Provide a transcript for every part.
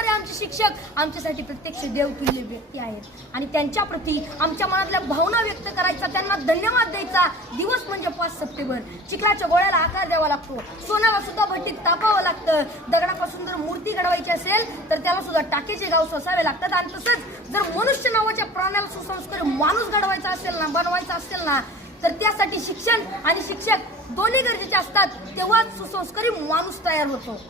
शिकवणारे आमचे शिक्षक आमच्यासाठी प्रत्यक्ष देवतुल्य व्यक्ती आहेत आणि त्यांच्या प्रती आमच्या मनातल्या भावना व्यक्त करायचा, त्यांना धन्यवाद द्यायचा दिवस म्हणजे 5 सप्टेंबर. चिखलाच्या गोळ्याला आकार द्यावा लागतो, सोन्याला सुद्धा भट्टीत तापावं लागतं, दगडापासून जर मूर्ती घडवायची असेल तर त्याला सुद्धा टाकेचे गाव सोसावे लागतात. आणि तसंच जर मनुष्य नावाच्या प्राण्याला सुसंस्कारी माणूस घडवायचा असेल ना, बनवायचा असेल ना, तर त्यासाठी शिक्षण आणि शिक्षक दोन्ही गरजेचे असतात. तेव्हाच सुसंस्कारी माणूस तयार होतो.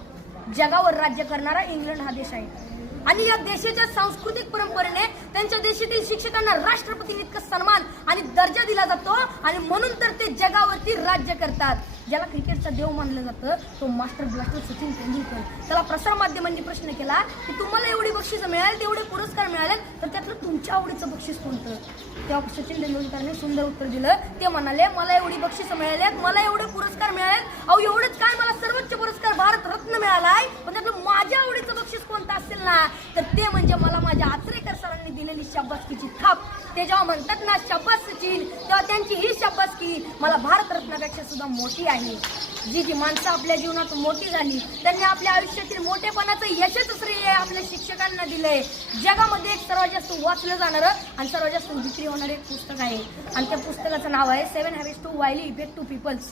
जगावर राज्य करणारा इंग्लंड हा देश आहे आणि या देशाच्या सांस्कृतिक परंपरेने त्यांच्या देशातील शिक्षकांना राष्ट्रपतींइतका सन्मान आणि दर्जा दिला जातो आणि म्हणून तर ते जगावरती राज्य करतात. ज्याला क्रिकेटचा देव मानलं जातं तो मास्टर ब्लास्टर सचिन तेंडुलकर. त्याला प्रसार माध्यमांनी प्रश्न केला की तुम्हाला एवढी बक्षीस मिळाली, तेवढे पुरस्कार मिळाले, तर त्यातलं तुमच्या आवडीचं बक्षीस कोणतं? तेव्हा सचिन तेंडुलकरने सुंदर उत्तर दिलं. ते म्हणाले, मला एवढी बक्षीस मिळाली, मला एवढे पुरस्कार मिळाले, अहो एवढंच काय, मला सर्वोच्च पुरस्कार भारत रत्न मिळालाय, पण त्यातलं माझ्या आवडीचं बक्षीस कोणतं असेल ना, तर ते म्हणजे मला माझ्या आचरेकर सरांनी दिलेली शाबासकीची थाप. ते जेव्हा म्हणतात ना शाबास सचिन, तेव्हा त्यांची ही शाबासकी मला भारत रत्नापेक्षा सुद्धा मोठी आहे. जी माणसं आपल्या जीवनात मोठी झाली त्यांनी आपल्या आयुष्यातील मोठेपणाचं यशच श्रेय आपल्या शिक्षकांना दिलंय. जगामध्ये एक सर्वात जास्त वाचलं जाणारं आणि सर्वात जास्त विक्री होणारं एक पुस्तक आहे आणि त्या पुस्तकाचं नाव आहे 7 Habits to Highly Effective People.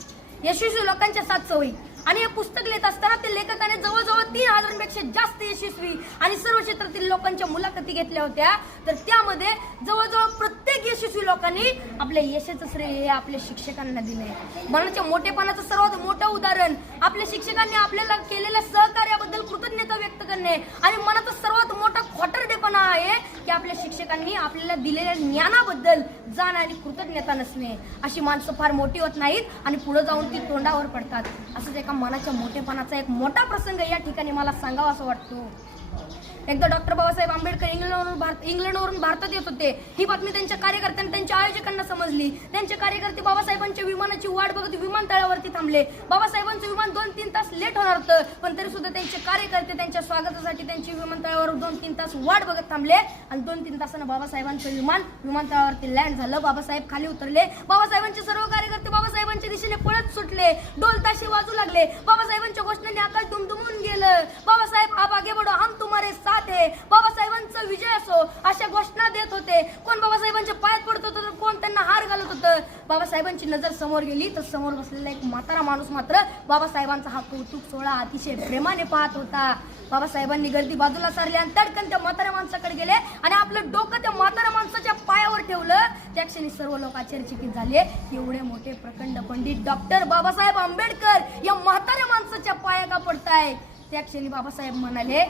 यशस्वी लोकांच्या 7 सवयी. आणि हे पुस्तक लिहित असताना ते लेखकाने जवळजवळ 3000पेक्षा जास्त यशस्वी आणि सर्व क्षेत्रातील लोकांच्या मुलाखती घेतल्या होत्या. तर त्यामध्ये जवळजवळ प्रत्येक यशस्वी लोकांनी आपल्या यशाचं श्रेय आपल्या शिक्षकांना दिलंय. मनाच्या मोठेपणाचं सर्वात मोठं उदाहरण आपल्या शिक्षकांनी आपल्याला केलेल्या सहकार्याबद्दल कृतज्ञता व्यक्त करणे आणि मनाचा सर्वात मोठा खोटरडेपणा आहे की आपल्या शिक्षकांनी आपल्याला दिलेल्या ज्ञानाबद्दल जाण आणि कृतज्ञता नसणे. अशी माणसं फार मोठी होत नाहीत आणि पुढे जाऊन ती तोंडावर पडतात. असंच एका मनाच्या मोठेपणाचा एक मोठा प्रसंग या ठिकाणी मला सांगावा असं वाटतो. एकदा डॉक्टर बाबासाहेब आंबेडकर इंग्लंडवरून भारतात येत होते. ही बातमी त्यांच्या कार्यकर्त्यांना, त्यांच्या आयोजकांना समजली. त्यांचे कार्यकर्ते बाबासाहेबांच्या विमानाची वाट बघत विमानतळावरती थांबले. बाबासाहेबांचं विमान 2-3 तास लेट होणार होतं, पण तरी सुद्धा त्यांचे कार्यकर्ते त्यांच्या स्वागतासाठी त्यांची विमानतळावर 2-3 तास वाट बघत थांबले आणि 2-3 तासानं बाबासाहेबांचं विमान विमानतळावरती लँड झालं. बाबासाहेब खाली उतरले. बाबासाहेबांचे सर्व कार्यकर्ते बाबासाहेबांच्या दिशेने पळत सुटले. ढोल ताशे वाजू लागले. बाबासाहेबांच्या घोषणांनी आकाश दुमदुमून गेलं. बाबासाहेब आप आगे बढ़ो, हम तुम्हारे साथ है, बाबासाहेबांचा विजय असो अशा घोषणा देत होते. कोण बाबासाहेबांच्या पायात पडत होतं तर कोण त्यांना हार घालत होतं. बाबासाहेबांची नजर समोर गेली तर समोर बसलेला एक म्हातारा माणूस मात्र बाबासाहेबांचा हा कौतुक सोहळा अतिशय प्रेमाने पाहत होता. बाबासाहेबांनी गर्दी बाजूला सारली आणि तडकन त्या म्हाताऱ्या माणसाकडे गेले आणि आपलं डोकं त्या म्हाताऱ्या माणसाच्या पायावर ठेवलं. त्या क्षणी सर्व लोक आश्चर्यचकित झाले. एवढे मोठे प्रखंड पंडित डॉक्टर बाबासाहेब आंबेडकर या म्हाताऱ्या माणसाच्या पाया का पडताय? त्या क्षणी बाबासाहेब म्हणाले,